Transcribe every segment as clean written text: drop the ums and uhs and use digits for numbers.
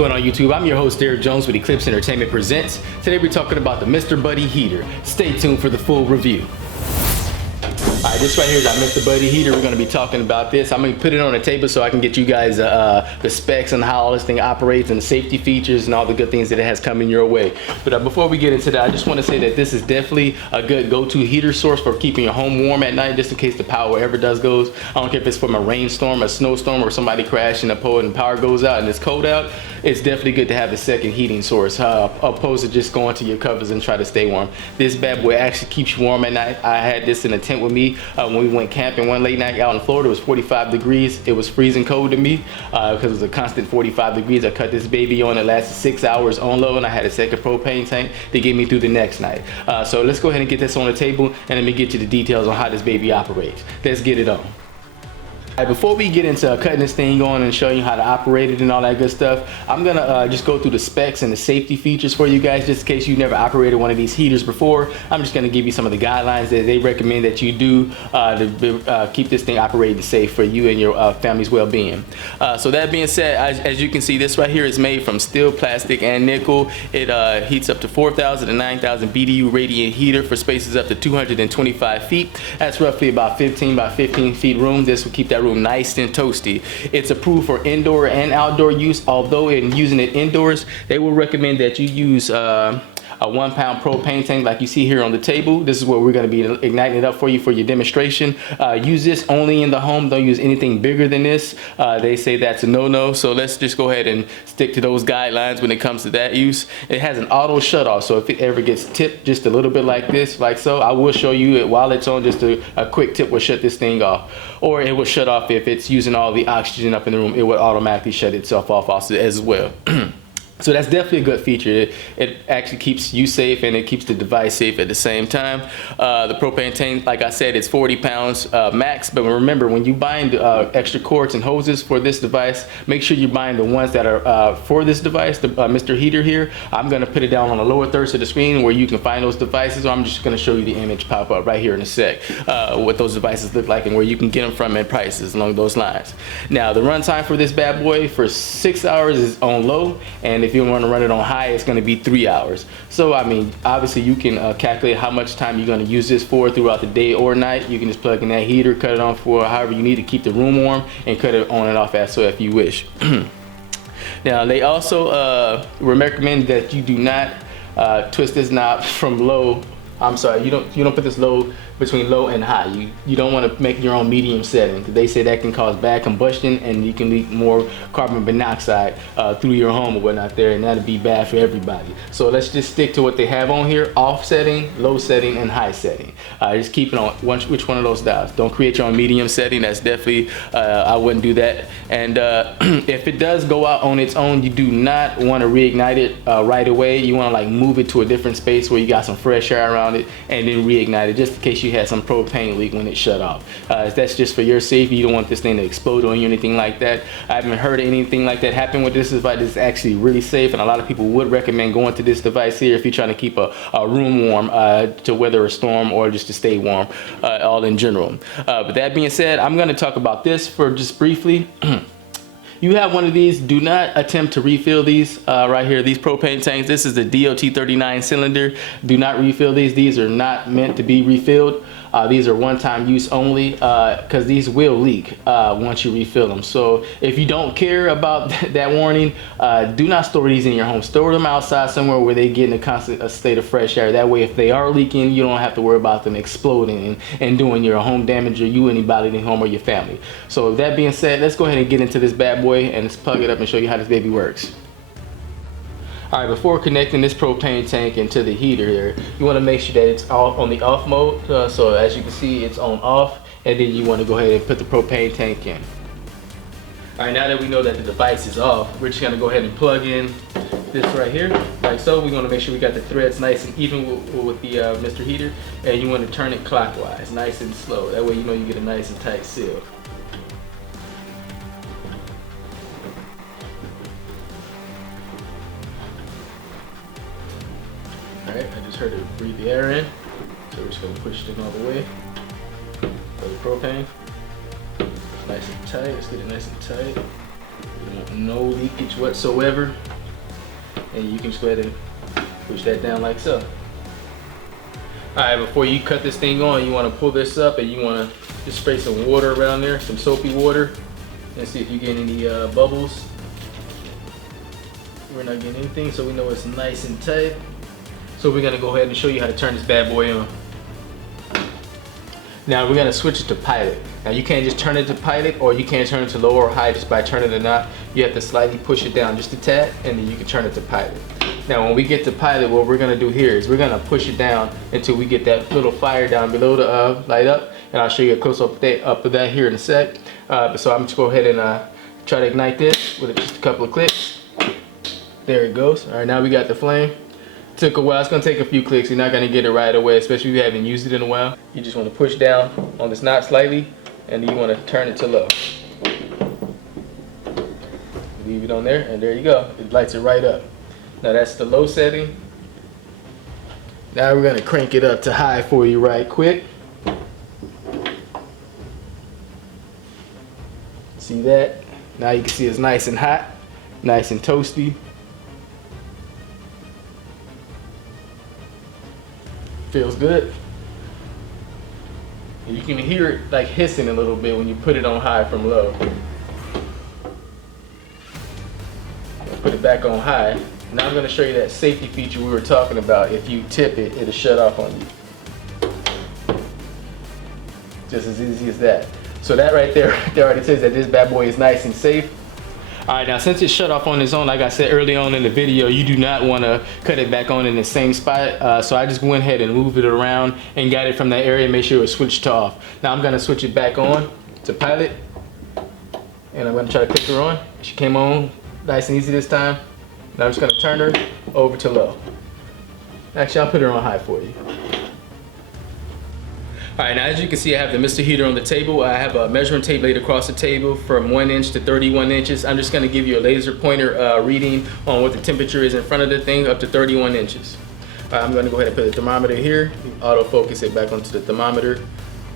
going on YouTube? I'm your host Derek Jones with Eclipse Entertainment Presents. Today we're talking about the Mr. Buddy heater. Stay tuned for the full review. Alright, this right here is our Mr. Buddy heater. We're going to be talking about this. I'm going to put it on the table so I can get you guys the specs and how all this thing operates and the safety features and all the good things that it has coming your way. But before we get into that, I just want to say that this is definitely a good go-to heater source for keeping your home warm at night, just in case the power ever does goes. I don't care if it's from a rainstorm, a snowstorm, or somebody crashing a pole and the power goes out and it's cold out. It's definitely good to have a second heating source opposed to just going to your covers and try to stay warm. This bad boy actually keeps you warm at night. I had this in a tent with me when we went camping one late night out in Florida. It was 45 degrees. It was freezing cold to me because it was a constant 45 degrees. I cut this baby on. It lasted 6 hours on low, and I had a second propane tank to get me through the next night. So let's go ahead and get this on the table, and let me get you the details on how this baby operates. Let's get it on. Before we get into cutting this thing on and showing you how to operate it and all that good stuff, I'm gonna just go through the specs and the safety features for you guys, just in case you've never operated one of these heaters before. I'm just gonna give you some of the guidelines that they recommend that you do to keep this thing operating safe for you and your family's well-being. So that being said, as you can see, this right here is made from steel, plastic, and nickel. It heats up to 4,000 to 9,000 BTU radiant heater for spaces up to 225 feet. That's roughly about 15 by 15 feet room. This will keep that room nice and toasty. It's approved for indoor and outdoor use, although in using it indoors, they will recommend that you use a 1 pound propane tank like you see here on the table. This is what we're going to be igniting it up for you for your demonstration. Use this only in the home. Don't use anything bigger than this. They say that's a no-no, so let's just go ahead and stick to those guidelines when it comes to that use. It has an auto shut off, so if it ever gets tipped just a little bit like this, like so, I will show you it while it's on. Just a quick tip will shut this thing off, or it will shut off if it's using all the oxygen up in the room. It will automatically shut itself off also as well. So that's definitely a good feature. It actually keeps you safe and it keeps the device safe at the same time. The propane tank, like I said, it's 40 pounds max. But remember, when you bind extra cords and hoses for this device, make sure you bind the ones that are for this device, the Mr. Heater here. I'm going to put it down on the lower third of the screen where you can find those devices. Or I'm just going to show you the image pop up right here in a sec, what those devices look like and where you can get them from and prices along those lines. Now, the runtime for this bad boy for 6 hours is on low, and if you want to run it on high, it's going to be 3 hours. So I mean, obviously you can calculate how much time you're going to use this for throughout the day or night. You can just plug in that heater, cut it on for however you need to keep the room warm, and cut it on and off as so if you wish. Now they also recommend that you do not twist this knob from low. I'm sorry, you don't put this low between low and high. You don't want to make your own medium setting. They say that can cause bad combustion and you can leak more carbon monoxide through your home or whatnot there, and that'd be bad for everybody. So let's just stick to what they have on here: off setting, low setting, and high setting. Just keep it on which one of those dials. Don't create your own medium setting. That's definitely, I wouldn't do that. And if it does go out on its own, you do not want to reignite it right away. You want to like move it to a different space where you got some fresh air around it and then reignite it, just in case you had some propane leak when it shut off. That's just for your safety. You don't want this thing to explode on you or anything like that. I haven't heard of anything like that happen with this device. It's actually really safe, and a lot of people would recommend going to this device here if you're trying to keep a room warm to weather a storm or just to stay warm, all in general. But that being said, I'm going to talk about this for just briefly. You have one of these, do not attempt to refill these right here, these propane tanks. This is the DOT39 cylinder. Do not refill these. These are not meant to be refilled. These are one-time use only because these will leak once you refill them. So if you don't care about that warning, do not store these in your home. Store them outside somewhere where they get in a constant state of fresh air. That way, if they are leaking, you don't have to worry about them exploding and doing your home damage, or you, anybody in the home, or your family. So that being said, let's go ahead and get into this bad boy and let's plug it up and show you how this baby works. Alright, before connecting this propane tank into the heater here, you want to make sure that it's off on the off mode. So as you can see, it's on off, and then you want to go ahead and put the propane tank in. Alright, now that we know that the device is off, we're just going to go ahead and plug in this right here, like so. We're going to make sure we got the threads nice and even with the Mr. Heater, and you want to turn it clockwise, nice and slow. That way you know you get a nice and tight seal. Alright, I just heard it breathe the air in, so we're just going to push it all the way. For the propane, nice and tight. Let's get it nice and tight. We don't want no leakage whatsoever. and you can just go ahead and push that down like so. Alright, before you cut this thing on, you want to pull this up and you want to just spray some water around there, some soapy water, and see if you get any bubbles. We're not getting anything, so we know it's nice and tight. So we're going to go ahead and show you how to turn this bad boy on. Now we're going to switch it to pilot. Now you can't just turn it to pilot, or you can't turn it to low or high just by turning the knob. You have to slightly push it down just a tad, and then you can turn it to pilot. Now when we get to pilot, what we're going to do here is we're going to push it down until we get that little fire down below the light up, and I'll show you a close up of that here in a sec. So I'm just go ahead and try to ignite this with just a couple of clicks. There it goes. All right, now we got the flame. Took a while. It's going to take a few clicks. You're not going to get it right away, especially if you haven't used it in a while. You just want to push down on this knob slightly, and then you want to turn it to low. Leave it on there, and there you go. It lights it right up. Now that's the low setting. Now we're going to crank it up to high for you right quick. See that? Now you can see it's nice and hot, nice and toasty. Feels good. And you can hear it like hissing a little bit when you put it on high from low. Put it back on high. Now I'm going to show you that safety feature we were talking about. If you tip it, it'll shut off on you. Just as easy as that. So that right there already says that this bad boy is nice and safe. Alright, now since it's shut off on its own, like I said early on in the video, you do not want to cut it back on in the same spot. So I just went ahead and moved it around and got it from that area and made sure it was switched to off. Now I'm going to switch it back on to pilot. And I'm going to try to click her on. She came on nice and easy this time. Now I'm just going to turn her over to low. Actually, I'll put her on high for you. Alright, now as you can see, I have the Mr. Heater on the table. I have a measuring tape laid across the table from 1 inch to 31 inches. I'm just going to give you a laser pointer reading on what the temperature is in front of the thing, up to 31 inches. I'm going to go ahead and put the thermometer here, autofocus it back onto the thermometer.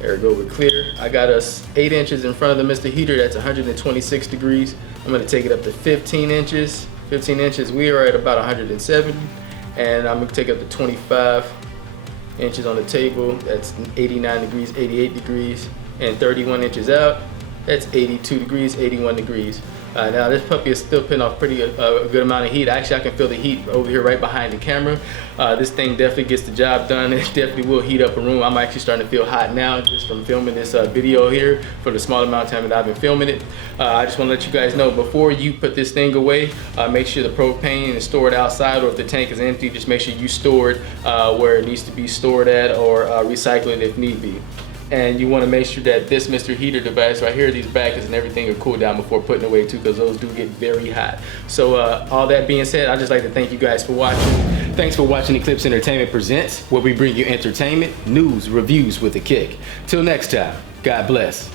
There we go, we're clear. I got us 8 inches in front of the Mr. Heater, that's 126 degrees. I'm going to take it up to 15 inches. 15 inches, we are at about 170. And I'm going to take it up to 25 inches on the table, that's 89 degrees, 88 degrees, and 31 inches out, that's 82 degrees, 81 degrees. Now this puppy is still putting off pretty a good amount of heat. Actually, I can feel the heat over here right behind the camera. This thing definitely gets the job done. It definitely will heat up a room. I'm actually starting to feel hot now just from filming this video here for the small amount of time that I've been filming it. I just want to let you guys know, before you put this thing away, make sure the propane is stored outside, or if the tank is empty, just make sure you store it where it needs to be stored at, or recycle it if need be. And you want to make sure that this Mr. Heater device right here, these brackets and everything, are cooled down before putting away too, because those do get very hot. So all that being said, I'd just like to thank you guys for watching. Thanks for watching Eclipse Entertainment Presents, where we bring you entertainment, news, reviews with a kick. Till next time, God bless.